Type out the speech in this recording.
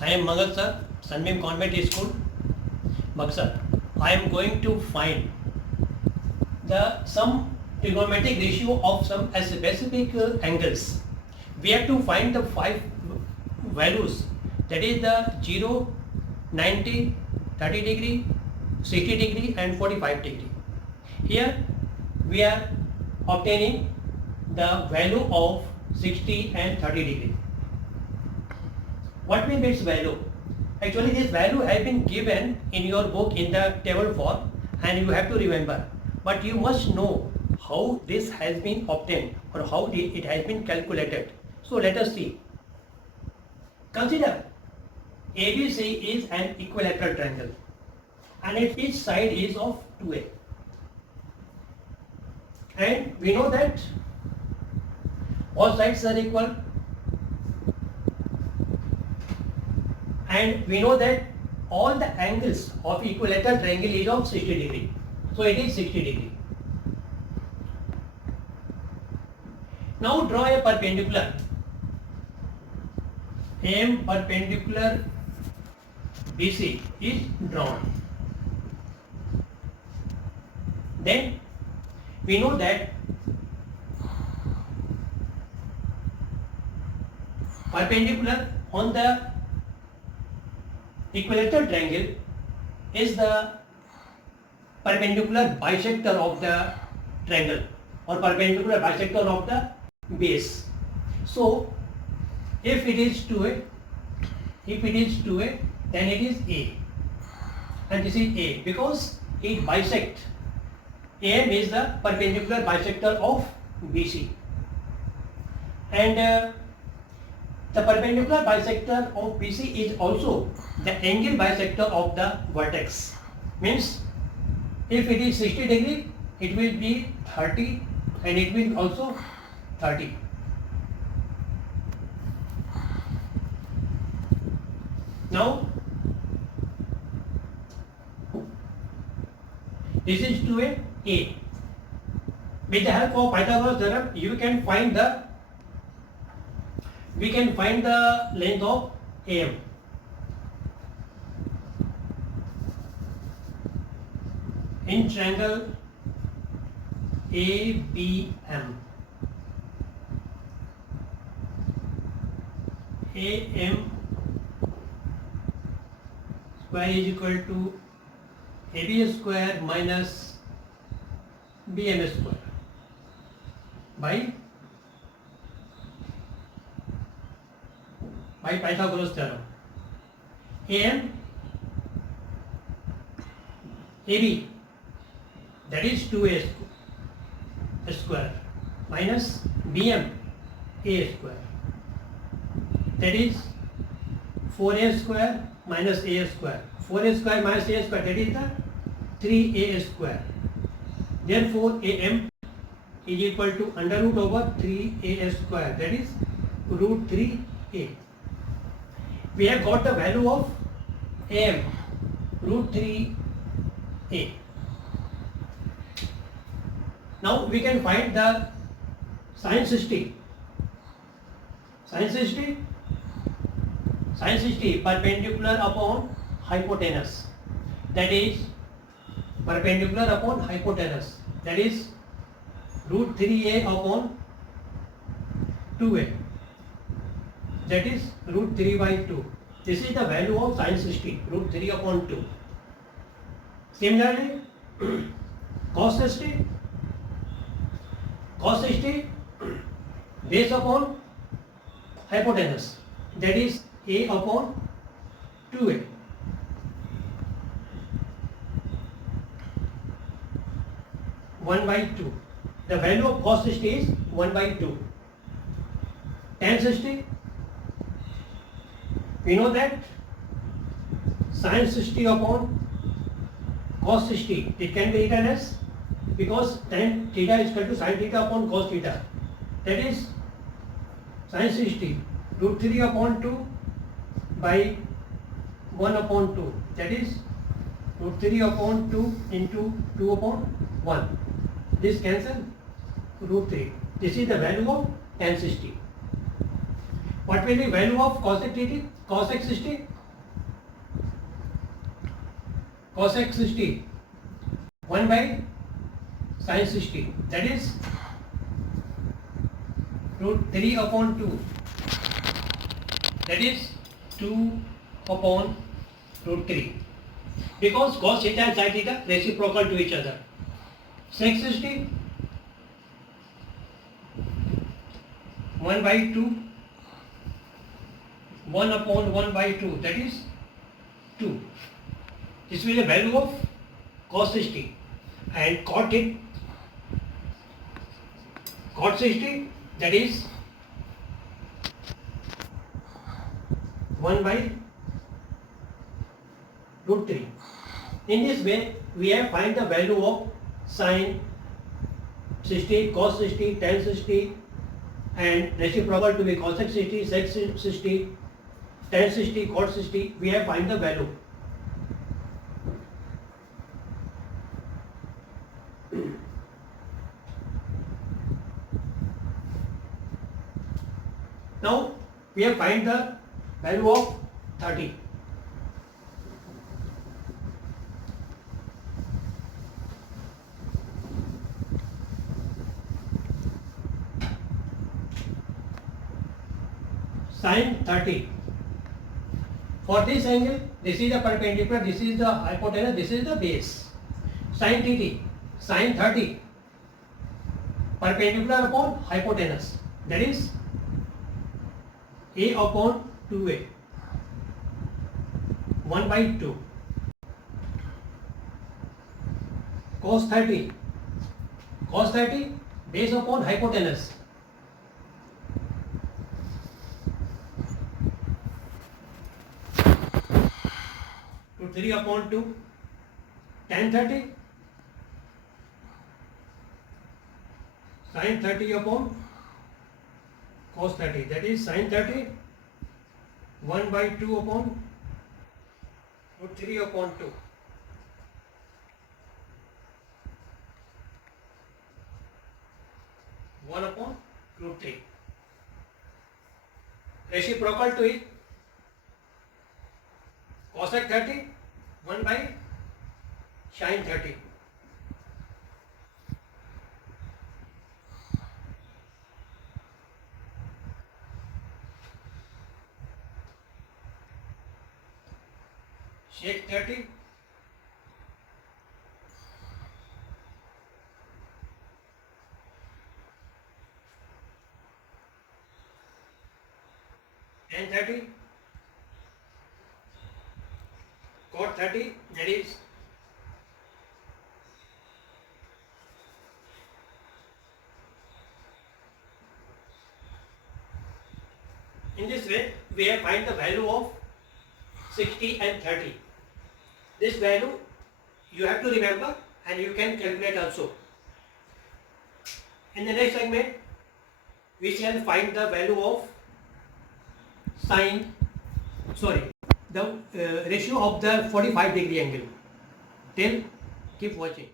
I am Mangal sir, Sunbeam Convent School, Buxar. I am going to find the some trigonometric ratio of some specific angles. We have to find the five values, that is the 0, 90, 30 degree, 60 degree and 45 degree. Here we are obtaining the value of 60 and 30 degree. What means its value? Actually, this value has been given in your book in the table form and you have to remember. But you must know how this has been obtained or how it has been calculated. So let us see. Consider ABC is an equilateral triangle and each side is of 2A. And we know that all sides are equal. And we know that all the angles of equilateral triangle is of 60 degree. So it is 60 degree. Now draw a perpendicular. AM perpendicular BC is drawn. Then we know that perpendicular on the equilateral triangle is the perpendicular bisector of the triangle or perpendicular bisector of the base. So if it is 2A, then it is A, and this is A because it bisects. AM is the perpendicular bisector of BC, and the perpendicular bisector of BC is also the angle bisector of the vertex. Means if it is 60 degree, it will be 30 and it will also 30. Now this is 2A. With the help of Pythagoras theorem, we can find the length of AM. In triangle ABM, AM square is equal to AB square minus BM square by Pythagoras theorem. AB, that is 2A square minus BM A square, that is 4A square minus A square. 4A square minus A square, that is the 3A square. Therefore AM is equal to under root over 3A square, that is root 3A. We have got the value of AM, root 3A. Now we can find the sin 60. Sin 60 perpendicular upon hypotenuse, that is perpendicular upon hypotenuse, that is root 3A upon 2A, that is root 3 by 2. This is the value of sin 60, root 3 upon 2. Similarly, cos 60 base upon hypotenuse, that is A upon 2A. One by 2. The value of cos 60 is 1 by 2. Tan 60, we know that sin 60 upon cos 60, it can be written as, because tan theta is equal to sin theta upon cos theta, that is sin 60 root 3 upon 2 by 1 upon 2, that is root 3 upon 2 into 2 upon 1. This cancel root 3. This is the value of tan 60. What will be value of cosec 60? Cosec 60 1 by sin 60, that is root 3 upon 2, that is 2 upon root 3, because cos theta and sin theta reciprocal to each other. Sec 60 1 by 2, 1 upon 1 by 2, that is 2. This will be the value of cos 60, and cot 60, that is 1 by root 3. In this way, we have find the value of sin 60, cos 60, tan 60, and reciprocal to be cosec 60, sec 60, tan 60, cot 60. We have find the value. Now we have find the value of 30. Sin 30. For this angle, this is the perpendicular, this is the hypotenuse, this is the base. Sin 30 perpendicular upon hypotenuse, that is a upon 2a, 1 by 2. Cos 30 base upon hypotenuse, to 3 upon 2. Tan 30 sin 30 upon cos 30, that is sin 30 1 by 2 upon root 3 upon 2. One upon root 3. Reciprocal to it, cosec 30 1 by sin 30. Sec 30 tan 30 cot 30, that is in this way we have find the value of 60 and 30. This value you have to remember and you can calculate also. In the next segment we shall find the value of the ratio of the 45 degree angle. Till keep watching.